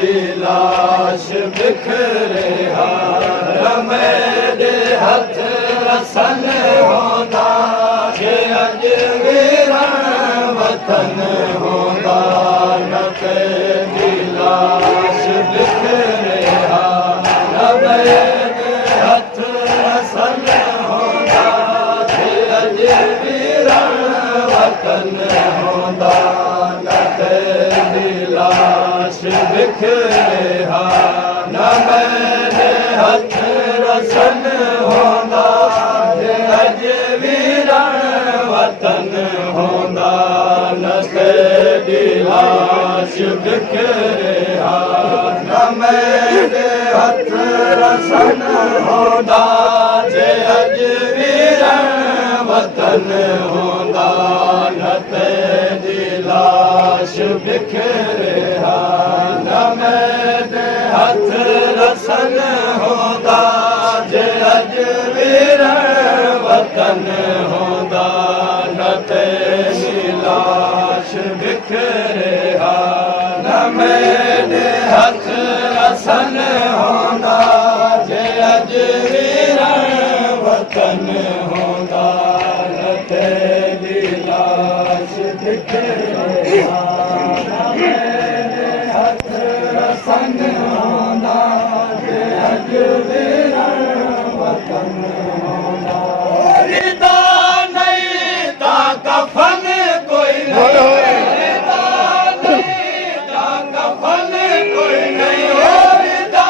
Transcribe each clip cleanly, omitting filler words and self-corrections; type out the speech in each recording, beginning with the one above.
दी लाश बिखरिया मेरे हथ रसन होंदा जे अज वीरण वतन होंदा न तेरी लाश बिखरिया मेरे हथ रसन होंदा जे अज वीरण वतन होंदा न तेरी लाश बिखरिया न मेरे हथ रसन होंदा जे अज वीरण वतन होंदा न तेरी लाश बिखरिया न मेरे हथ रसन होंदा जे अज वीरण वतन होंदा न तेरी लाश बिखरिया न मेरे हथ रसन होंदा जे अज वीरण वतन होंदा न तेरी लाश बिखरिया न मेरे हथ रसन होंदा जे अज वीरण वतन होंदा न तेरी लाश बिखरिया न मेरे हथ रसन होंदा जे अज वीरण वतन होंदा रिदा नहीं ता कफन कोई नहीं रिदा नहीं ता कफन कोई नहीं रिदा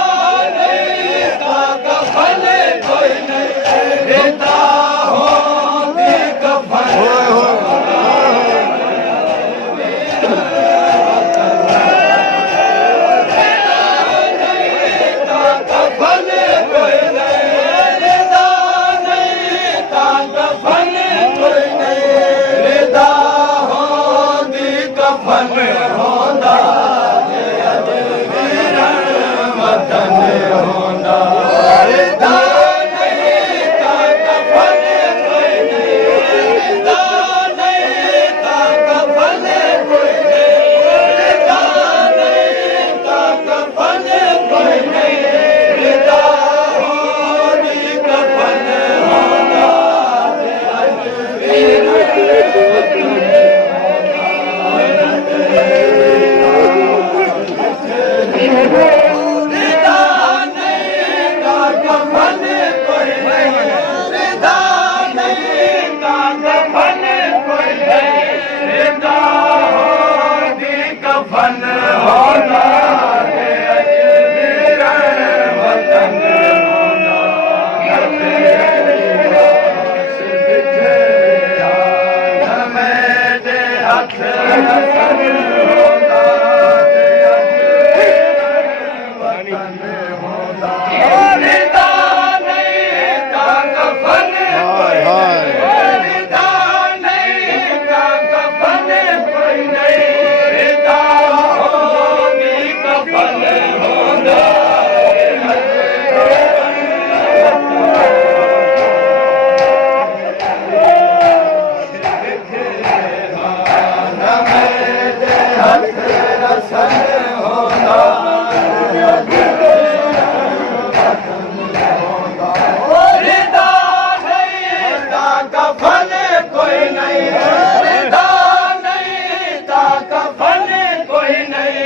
नहीं ता कफन कोई नहीं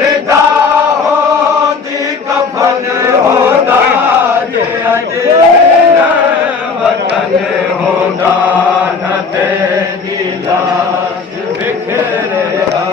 रिदा होंदी कफन होंदा न तेरी लाश बिखरिया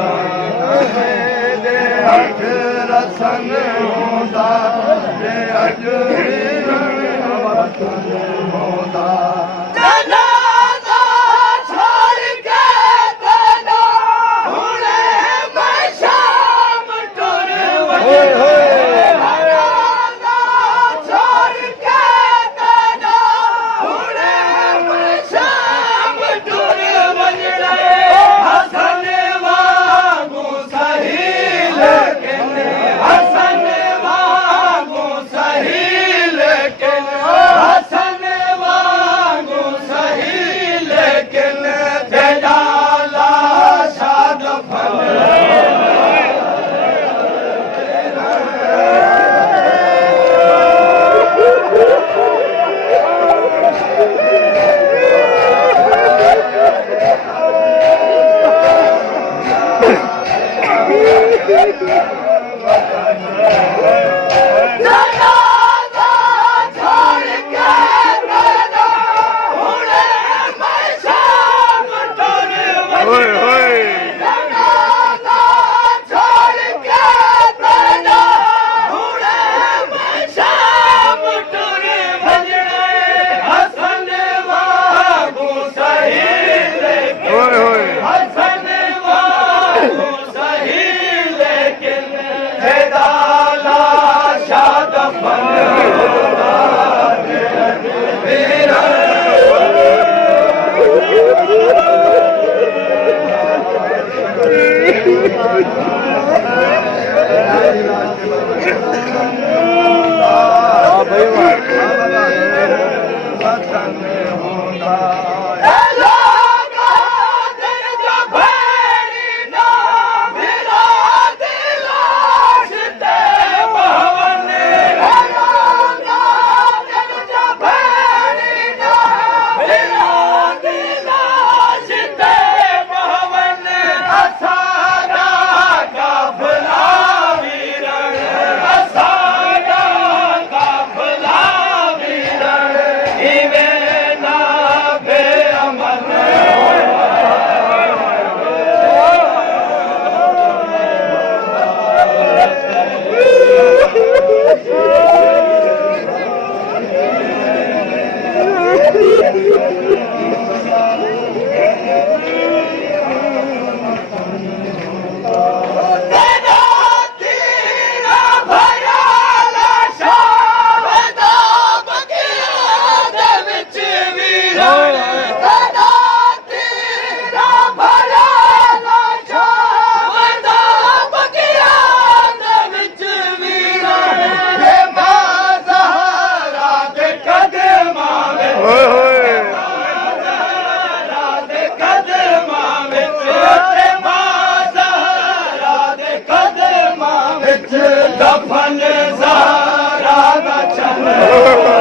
ਦਫਨ ਜ਼ਹਰਾ ਦਾ ਚੰਨ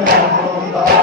ਹੋਂਦਾ